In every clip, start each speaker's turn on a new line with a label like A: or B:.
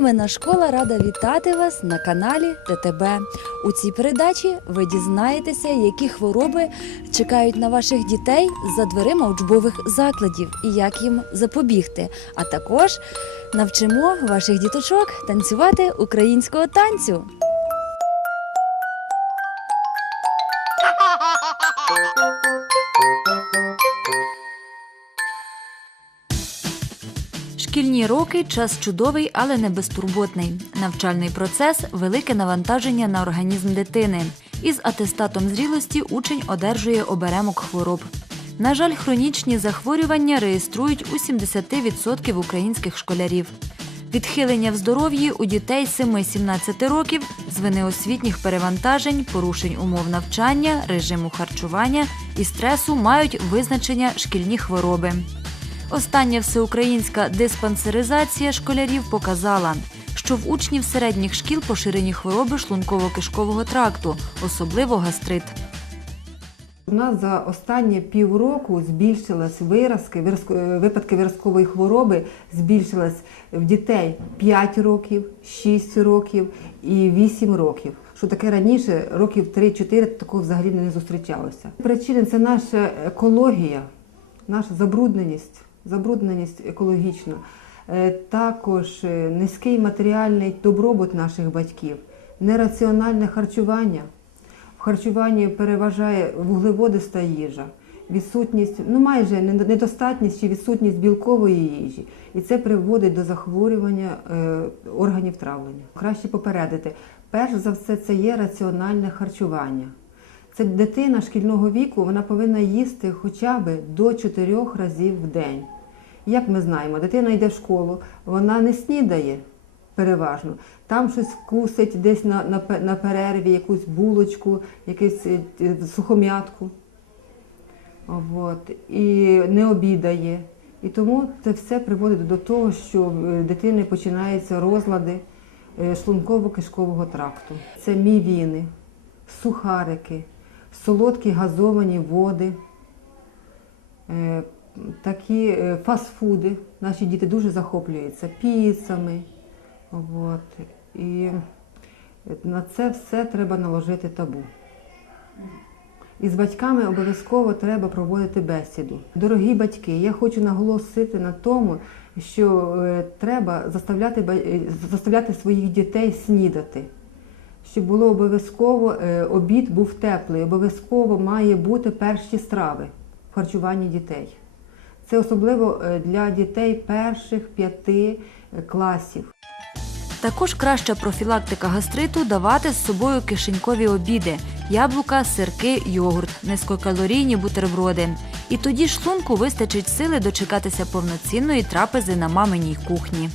A: Мамина школа рада вітати вас на каналі ТТБ. У цій передачі ви дізнаєтеся, які хвороби чекають на ваших дітей за дверима учбових закладів і як їм запобігти. А також навчимо ваших діточок танцювати українського танцю. Шкільні роки час чудовий, але не безтурботний. Навчальний процес велике навантаження на організм дитини. Із атестатом зрілості учень одержує оберемок хвороб. На жаль, хронічні захворювання реєструють у 70% українських школярів. Відхилення в здоров'ї у дітей 7-17 років з вини освітніх перевантажень, порушень умов навчання, режиму харчування і стресу мають визначення шкільні хвороби. Остання всеукраїнська диспансеризація школярів показала, що в учнів середніх шкіл поширені хвороби шлунково-кишкового тракту, особливо гастрит.
B: У нас за останні півроку збільшилась виразки, е, випадки виразкової хвороби збільшилась в дітей 5 років, 6 років і 8 років. Що таке раніше, років 3-4 такого взагалі не зустрічалося. Причини це наша екологія, наша забрудненість, забрудненість екологічна, Е, також е, низький матеріальний добробут наших батьків, нераціональне харчування. В харчуванні переважає вуглеводиста їжа, відсутність, ну майже недостатність чи відсутність білкової їжі. І це приводить до захворювання е, органів травлення. Краще попередити. Перш за все, це є раціональне харчування. Це дитина шкільного віку, вона повинна їсти хоча б до 4 разів в день. Як ми знаємо, дитина йде в школу, вона не снідає переважно. Там щось вкусить десь на, на, на перерві, якусь булочку, якусь е, е, сухом'ятку. От, і не обідає. І тому це все приводить до того, що в дитини починаються розлади е, шлунково-кишкового тракту. Це мівіни, сухарики, солодкі газовані води, е, такі е, фастфуди. Наші діти дуже захоплюються піцами. От. І на це все треба наложити табу. І з батьками обов'язково треба проводити бесіду. Дорогі батьки, я хочу наголосити на тому, що е, треба заставляти, заставляти своїх дітей снідати. Щоб було обов'язково е, обід був теплий, обов'язково має бути перші страви в харчуванні дітей. Це особливо е, для дітей перших п'яти е, класів.
A: Також краща профілактика гастриту давати з собою кишенькові обіди: яблука, сирки, йогурт, низькокалорійні бутерброди. І тоді шлунку вистачить сили дочекатися повноцінної трапези на маминій кухні.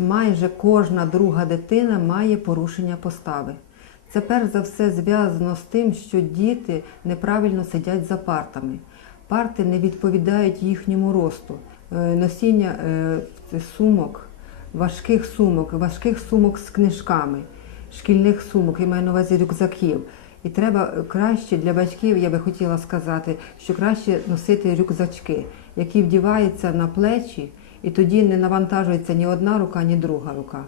B: Майже кожна друга дитина має порушення постави. Це перш за все зв'язано з тим, що діти неправильно сидять за партами. Парти не відповідають їхньому росту. Е, Носіння е, сумок, важких сумок, важких сумок з книжками, шкільних сумок, я маю на увазі рюкзаків. І треба краще для батьків, я би хотіла сказати, що краще носити рюкзачки, які вдіваються на плечі, і тоді не навантажується ні одна рука, ні друга рука.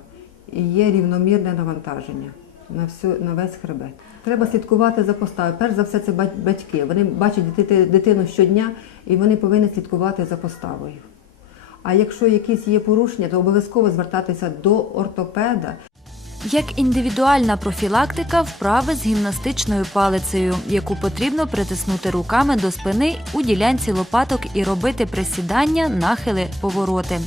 B: І є рівномірне навантаження на всю на весь хребет. Треба слідкувати за поставою. Перш за все, це батьки. Вони бачать дитину щодня і вони повинні слідкувати за поставою. А якщо якісь є порушення, то обов'язково звертатися до ортопеда
A: Як індивідуальна профілактика вправи з гімнастичною палицею, яку потрібно притиснути руками до спини у ділянці лопаток і робити присідання, нахили, повороти.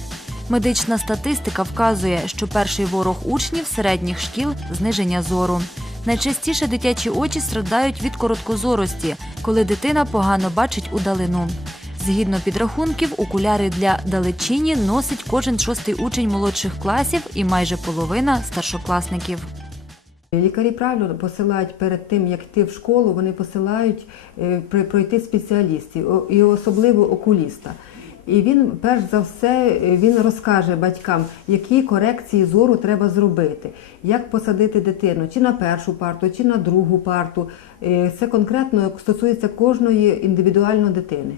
A: Медична статистика вказує, що перший ворог учнів середніх шкіл зниження зору. Найчастіше дитячі очі страдають від короткозорості, коли дитина погано бачить удалину. Згідно підрахунків, окуляри для далечині носить кожен шостий учень молодших класів і майже половина старшокласників.
B: Лікарі правильно посилають перед тим, як йти в школу, вони посилають е, пройти спеціалістів, і особливо окуліста. І він, перш за все, е, він розкаже батькам, які корекції зору треба зробити, як посадити дитину, чи на першу парту, чи на другу парту. Е, Це конкретно стосується кожної індивідуально дитини.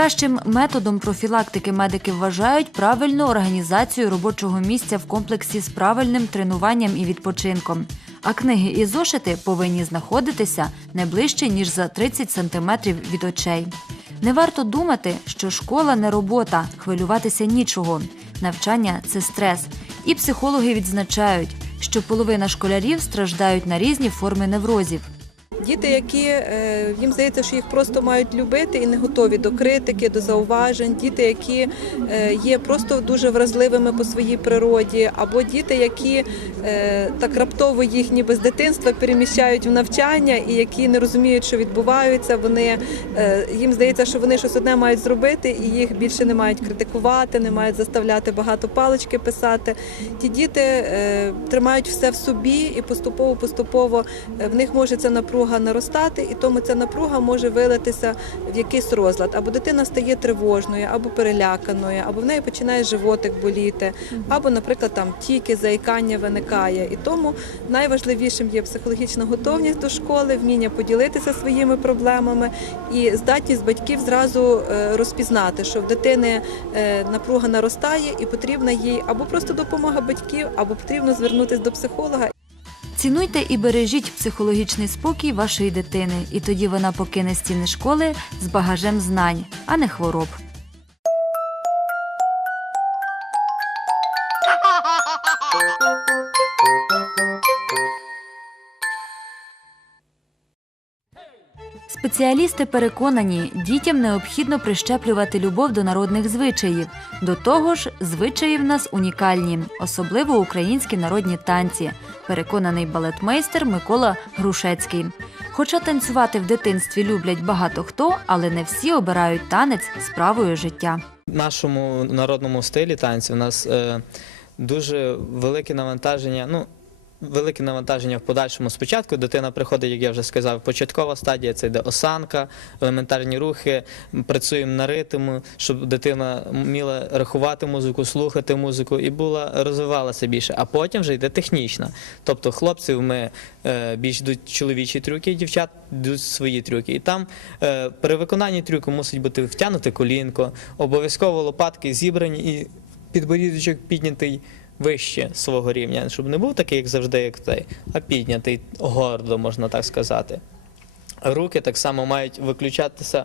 A: Найкращим методом профілактики медики вважають правильну організацію робочого місця в комплексі з правильним тренуванням і відпочинком. А книги і зошити повинні знаходитися не ближче ніж за 30 сантиметрів від очей. Не варто думати, що школа не робота, хвилюватися нічого. Навчання це стрес. І психологи відзначають, що половина школярів страждають на різні форми неврозів.
C: Діти, які е, їм здається, що їх просто мають любити і не готові до критики, до зауважень. Діти, які е, є просто дуже вразливими по своїй природі, або діти, які е, так раптово їх ніби з дитинства переміщають в навчання, і які не розуміють, що відбувається. Вони їм здається, що вони щось одне мають зробити, і їх більше не мають критикувати, не мають заставляти багато палички писати. Ті діти тримають все в собі, і поступово, поступово в них може ця напруга наростати, і тому ця напруга може вилитися в якийсь розлад. Або дитина стає тривожною, або переляканою, або в неї починає животик боліти, або, наприклад, там тільки заїкання виникає. І тому найважливішим є психологічна готовність до школи, вміння поділитися своїми проблемами і здатність батьків зразу е, розпізнати, що в дитини е, напруга наростає, і потрібна їй або просто допомога батьків, або потрібно звернутися до психолога.
A: Цінуйте і бережіть психологічний спокій вашої дитини, і тоді вона покине стіни школи з багажем знань, а не хвороб. Спеціалісти переконані, дітям необхідно прищеплювати любов до народних звичаїв. До того ж, звичаї в нас унікальні, особливо українські народні танці, переконаний балетмейстер Микола Грушецький. Хоча танцювати в дитинстві люблять багато хто, але не всі обирають танець справою життя.
D: В нашому народному стилі танців у нас е, дуже велике навантаження. Ну, велике навантаження в подальшому. Спочатку дитина приходить, як я вже сказав, початкова стадія це йде осанка, елементарні рухи. Працюємо на ритму, щоб дитина вміла рахувати музику, слухати музику і була розвивалася більше. А потім вже йде технічна. Тобто хлопців ми е, більш йдуть чоловічі трюки, дівчат йдуть свої трюки. І там е, при виконанні трюку мусить бути втягнуте колінко, обов'язково лопатки зібрані і підборідочок піднятий вище свого рівня, щоб не був такий, як завжди, як цей, а піднятий гордо, можна так сказати. Руки так само мають виключатися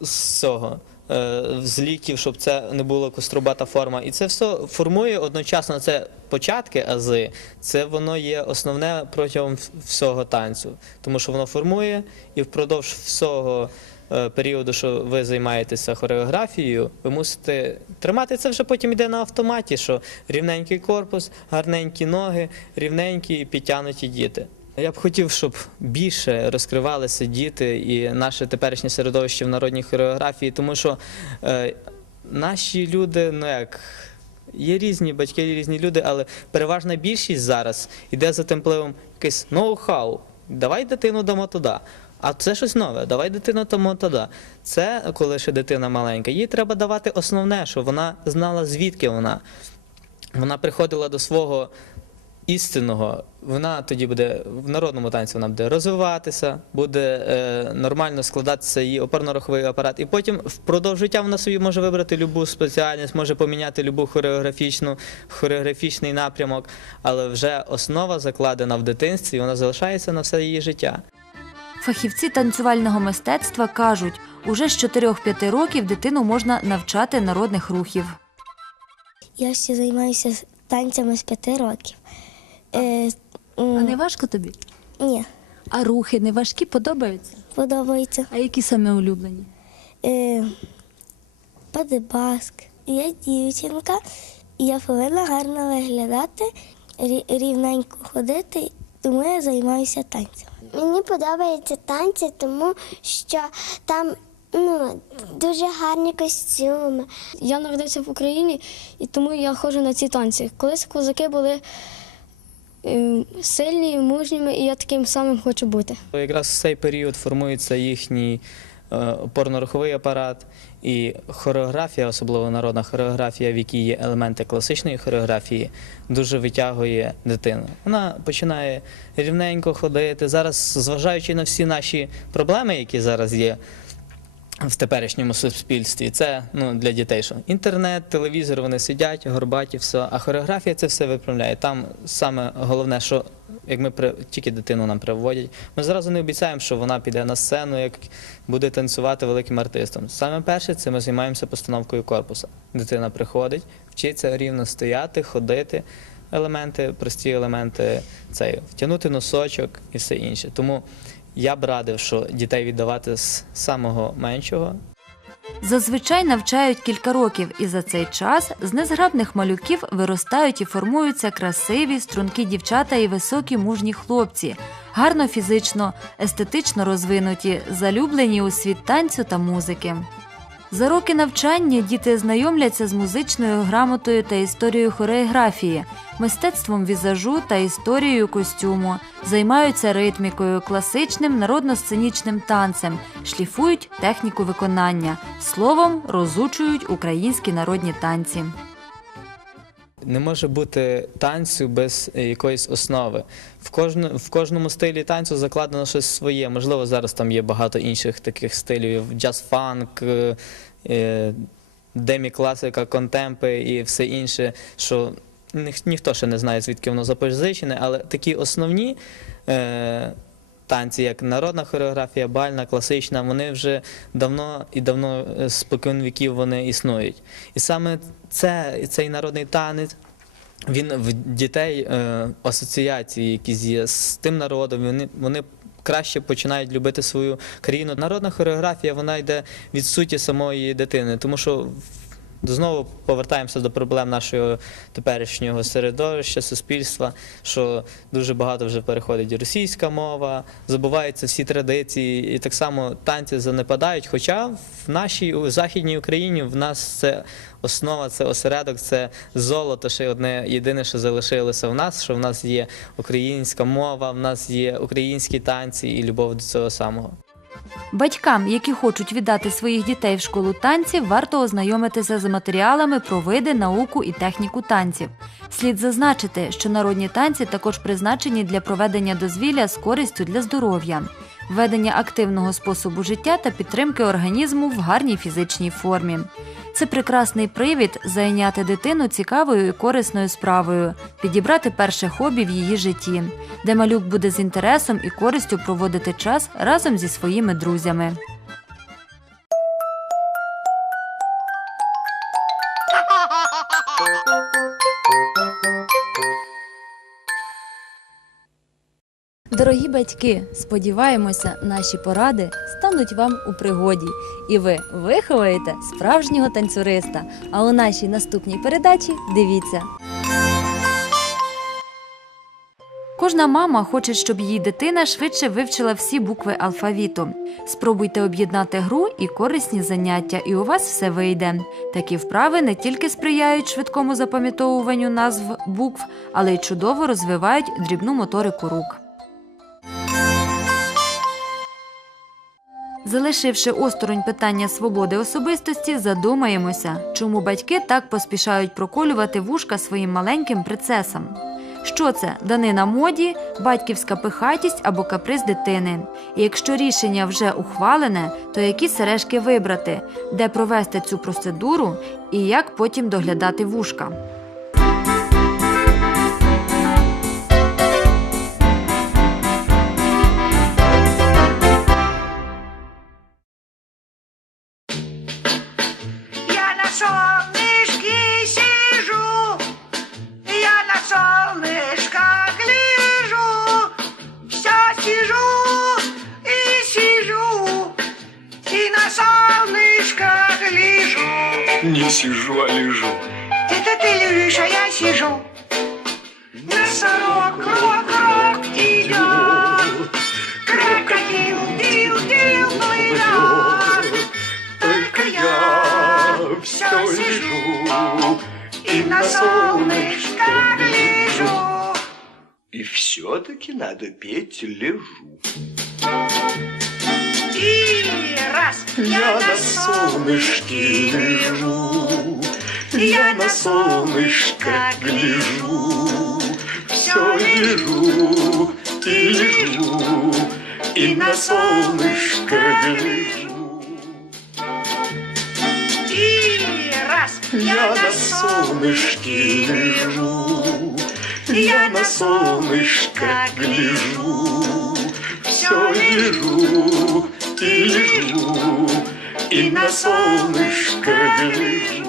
D: з цього. е, З ліктів, щоб це не була кострубата форма. І це все формує одночасно це початки ази, це воно є основне протягом всього танцю. Тому що воно формує і впродовж всього періоду, що ви займаєтеся хореографією, ви мусите тримати це вже потім йде на автоматі, що рівненький корпус, гарненькі ноги, рівненькі і підтягнуті діти. Я б хотів, щоб більше розкривалися діти і наше теперішнє середовище в народній хореографії, тому що е, наші люди, ну як. Є різні батьки, є різні люди, але переважна більшість зараз йде за тим якийсь ноу-хау. Давай дитину дамо туди. А це щось нове. Давай дитину дамо туди. Це коли ще дитина маленька. Їй треба давати основне, щоб вона знала, звідки вона. Вона приходила до свого істинного. Вона тоді буде в народному танці вона буде розвиватися, буде е, нормально складатися її опорно-руховий апарат. І потім впродовж життя вона собі може вибрати любу спеціальність, може поміняти любу хореографічну, хореографічний напрямок, але вже основа закладена в дитинстві, і вона залишається на все її життя.
A: Фахівці танцювального мистецтва кажуть, уже з 4-5 років дитину можна навчати народних рухів.
E: Я ще займаюся танцями з п'яти років. Е,
F: А не важко тобі?
E: Ні,
F: А рухи не важкі подобаються?
E: подобається.
F: А які саме улюблені?
E: Е, Падебаск. Я дівчинка, і я повинна гарно виглядати, рі- рівненько ходити, тому я займаюся танцями.
G: Мені подобаються танці, тому що там ну, дуже гарні костюми.
H: Я народився в Україні, і тому я ходжу на ці танці. Колись козаки були е, сильні, мужніми, і я таким самим хочу бути.
D: Якраз в цей період формується їхній е, опорно-руховий апарат і хореографія, особливо народна хореографія, в якій є елементи класичної хореографії, дуже витягує дитину. Вона починає рівненько ходити. Зараз, зважаючи на всі наші проблеми, які зараз є, в теперішньому суспільстві. Це ну, для дітей, що інтернет, телевізор, вони сидять, горбаті, все. А хореографія це все виправляє. Там саме головне, що як ми при... тільки дитину нам приводять, ми зразу не обіцяємо, що вона піде на сцену, як буде танцювати великим артистом. Саме перше, це ми займаємося постановкою корпуса. Дитина приходить, вчиться рівно стояти, ходити. Елементи, прості елементи, це втягнути носочок і все інше. Тому я б радив, що дітей віддавати з самого меншого
A: Зазвичай навчають кілька років, і за цей час з незграбних малюків виростають і формуються красиві, стрункі дівчата і високі мужні хлопці, гарно фізично, естетично розвинуті, залюблені у світ танцю та музики. За роки навчання діти знайомляться з музичною грамотою та історією хореографії, мистецтвом візажу та історією костюму, займаються ритмікою, класичним народно-сценічним танцем, шліфують техніку виконання, словом, розучують українські народні танці.
D: Не може бути танцю без е, якоїсь основи. В, кожну, в кожному стилі танцю закладено щось своє. Можливо, зараз там є багато інших таких стилів: джаз-фанк, е, е, демі-класика, контемпи і все інше, що ніх- ніхто ще не знає, звідки воно запозичене, але такі основні. Танці, як народна хореографія, бальна, класична, вони вже давно і давно е, спокон віків вони існують. І саме це, цей народний танець, він в дітей е, асоціації, якісь є з тим народом, вони, вони краще починають любити свою країну. Народна хореографія вона йде від суті самої дитини, тому що в- Знову повертаємося до проблем нашого теперішнього середовища, суспільства, що дуже багато вже переходить російська мова, забуваються всі традиції, і так само танці занепадають. Хоча в нашій у західній Україні в нас це основа, це осередок, це золото. Ще одне єдине, що залишилося в нас, що в нас є українська мова, в нас є українські танці і любов до цього самого.
A: Батькам, які хочуть віддати своїх дітей в школу танців, варто ознайомитися з матеріалами про види, науку і техніку танців. Слід зазначити, що народні танці також призначені для проведення дозвілля з користю для здоров'я, ведення активного способу життя та підтримки організму в гарній фізичній формі. Це прекрасний привід зайняти дитину цікавою і корисною справою, підібрати перше хобі в її житті, де малюк буде з інтересом і користю проводити час разом зі своїми друзями. Батьки, сподіваємося, наші поради стануть вам у пригоді, і ви виховаєте справжнього танцюриста. А у нашій наступній передачі дивіться. Кожна мама хоче, щоб її дитина швидше вивчила всі букви алфавіту. Спробуйте об'єднати гру і корисні заняття, і у вас все вийде. Такі вправи не тільки сприяють швидкому запам'ятовуванню назв букв, але й чудово розвивають дрібну моторику рук. Залишивши осторонь питання свободи особистості, задумаємося, чому батьки так поспішають проколювати вушка своїм маленьким принцесам. Що це данина моді, батьківська пихатість або каприз дитини? І якщо рішення вже ухвалене, то які сережки вибрати, де провести цю процедуру і як потім доглядати вушка?
I: Не сижу, а лежу.
J: Это ты лежишь, а я сижу. Носорог, крок, крок идет, крокодил, дил, дил, плывет. Только я все лежу и на солнышко гляжу.
I: И все-таки надо петь лежу
J: последний раз
I: я на солнышке лежу, я на солнышко гляжу, все лежу и лежу, и на солнышко лежу. И раз я на солнышке лежу, я на солнышко гляжу, все лежу и лежу, и на солнышко гляжу.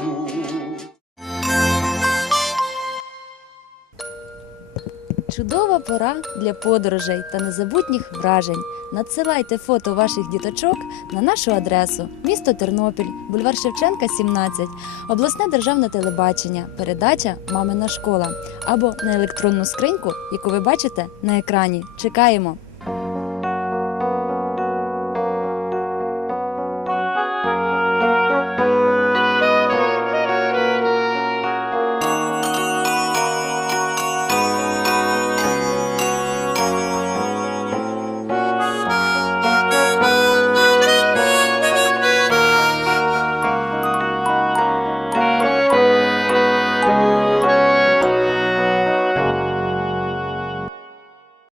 A: Чудова пора для подорожей та незабутніх вражень. Надсилайте фото ваших діточок на нашу адресу місто Тернопіль, бульвар Шевченка, 17, обласне державне телебачення, передача Мамина школа або на електронну скриньку, яку ви бачите на екрані. Чекаємо!